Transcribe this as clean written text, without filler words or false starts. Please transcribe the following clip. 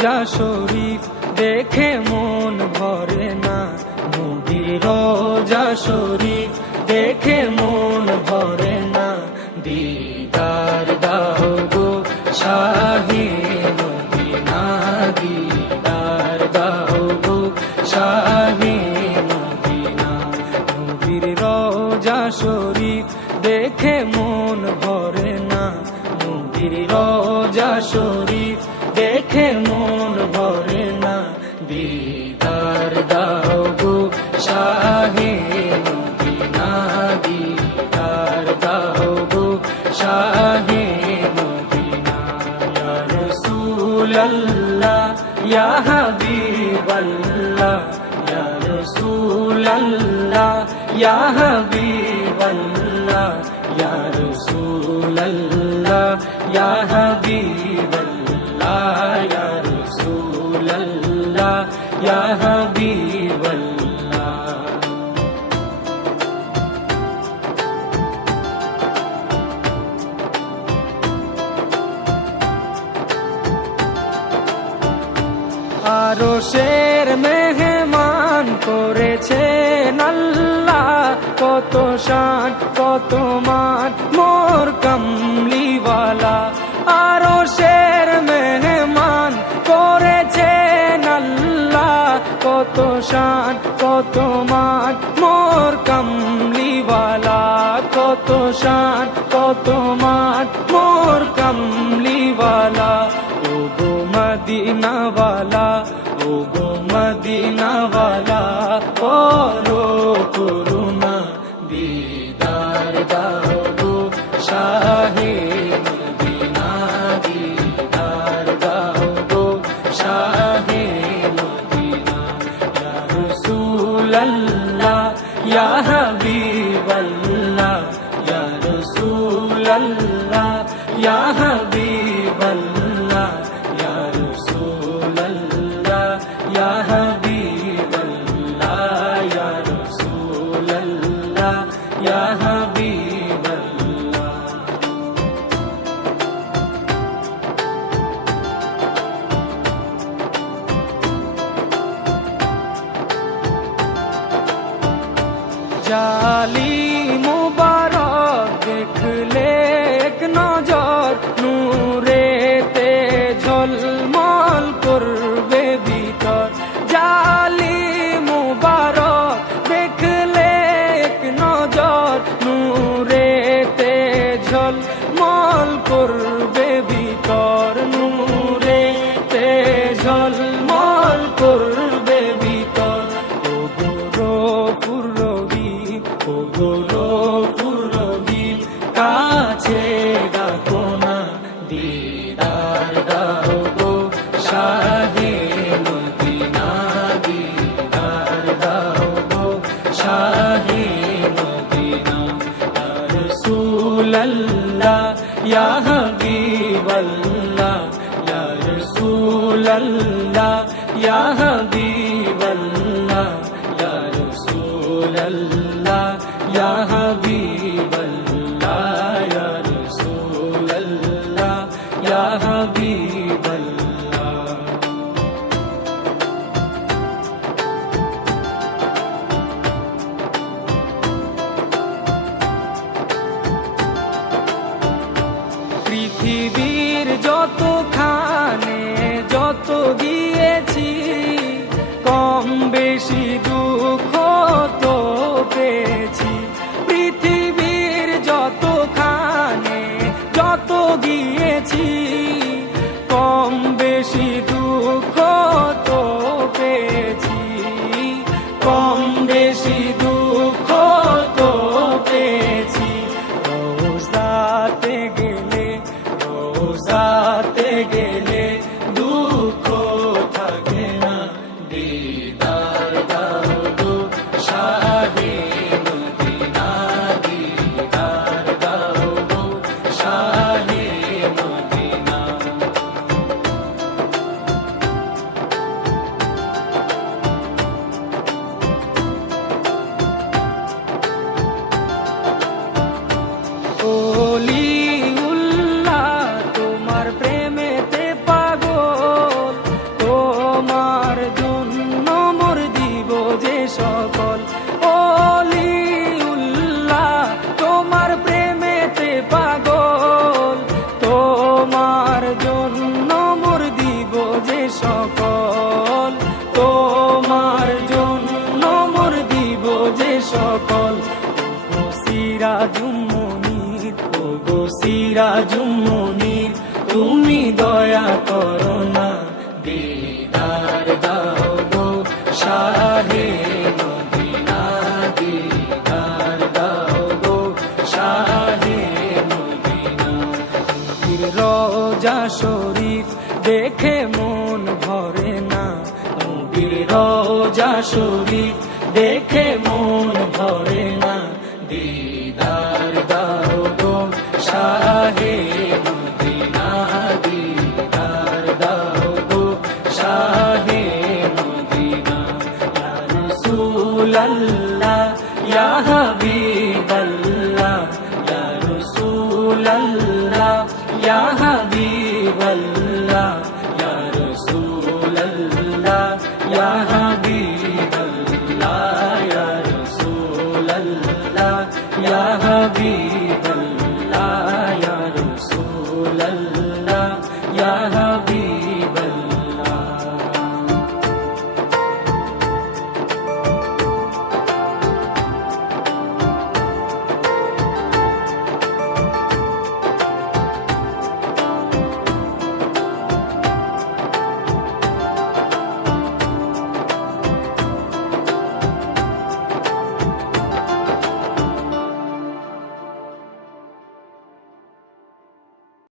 রোজা শরীফ দেখে মন ভরে না, নবীর রোজা শরীফ দেখে মন ভরে না। দিদার দাও গো শাহে মদিনা, দিদার দাও গো শাহে মদিনা। নবীর রোজা শরীফ দেখে মন ভরে না, নবীর রোজা শরীফ দেখে মন ভরে না। দিদার দাও গো শাহে মদিনা, দিদার দাও গো শাহে মদিনা। ইয়া রাসূলাল্লাহ ইয়া হাবিবাল্লাহ, ইয়া রাসূলাল্লাহ ইয়া হাবিবাল্লাহ, ইয়া রাসূলাল্লাহ ইয়া হাবিবাল্লাহ, ইয়া রাসূলাল্লাহ ইয়া হাবিবাল্লাহ। আরশের মেহমান করেছেন আল্লাহ, কত শান কত মান মোর কামলিওয়ালা। আরশের মেহমান করেছেন আল্লাহ, কত শান কত মান মোর কামলিওয়ালা, কত শান কত মান মোর কামলিওয়ালা। ও গো মদিনাওয়ালা, ও গো মদিনাওয়ালা, করো করুণা, দিদার দাও গো শাহে মদিনা, দিদার দাও গো শাহে মদিনা। ইয়া রাসূলাল্লাহ ইয়া হাবিবাল্লাহ, ইয়া রাসূলাল্লাহ ইয়া হাবিবাল্লাহ, ইয়া রাসূলাল্লাহ ইয়া হাবিবাল্লাহ, ইয়া রাসূলাল্লাহ ইয়া হাবিবাল্লাহ। জালি মুবারক দেখলে এক নজর, নূরেতে ঝলমল করবে ভিতর। জালি মুবারক দেখলে এক নজর, নূরেতে ঝলমল করবে ভিতর, নূরেতে ঝলমল করবে ভিতর। ও গো রহিম, ও গো রহিম, কাছে ডাকো না, দিদার দাও গো শাহে মদিনা, দিদার দাও গো শাহে মদিনা। ইয়া রাসূলাল্লাহ ইয়া হাবিবাল্লাহ, ইয়া রাসূলাল্লাহ ইয়া হাবিবাল্লাহ, ইয়া রাসূলাল্লাহ ইয়া হাবিবাল্লাহ, ইয়া রাসূলাল্লাহ ইয়া হাবিবাল্লাহ। পৃথিবীর যতখানে যত গিয়েছি, কম বেশি দুঃখ তো পেয়েছি। পৃথিবীর যতখানে যত গিয়েছি, কম বেশি দুঃখ তো পেয়েছি, কম বেশি দুঃখ তো পেয়েছি। রোজাতে গেলে, রোজাতে গেলে দুঃখ থাকে না, দিদার দাও গো শাহে মদিনা, দিদার দাও গো শাহে মদিনা। সকল ওগো সিরাজুম মুনির, ওগো সিরাজুম মুনির, তুমি দয়া করো না, দিদার দাও গো শাহে মদিনা, দিদার দাও গো শাহে মদিনা। নবীর রওজা শরীফ দেখে মন ভরে না, নবীর রওজা শরীফ দেখে মন ভরে না, দিদার দাও গো শাহে মদিনা, দিদার দাও গো শাহে মদিনা। ইয়া রাসূলাল্লাহ ইয়া হাবিবাল্লাহ, ইয়া রাসূলাল্লাহ ইয়া হাবিবাল্লাহ, ইয়া রাসূলাল্লাহ ইয়া হাবিবাল্লাহ, ইয়া রাসূলাল্লাহ ইয়া হাবিবাল্লাহ।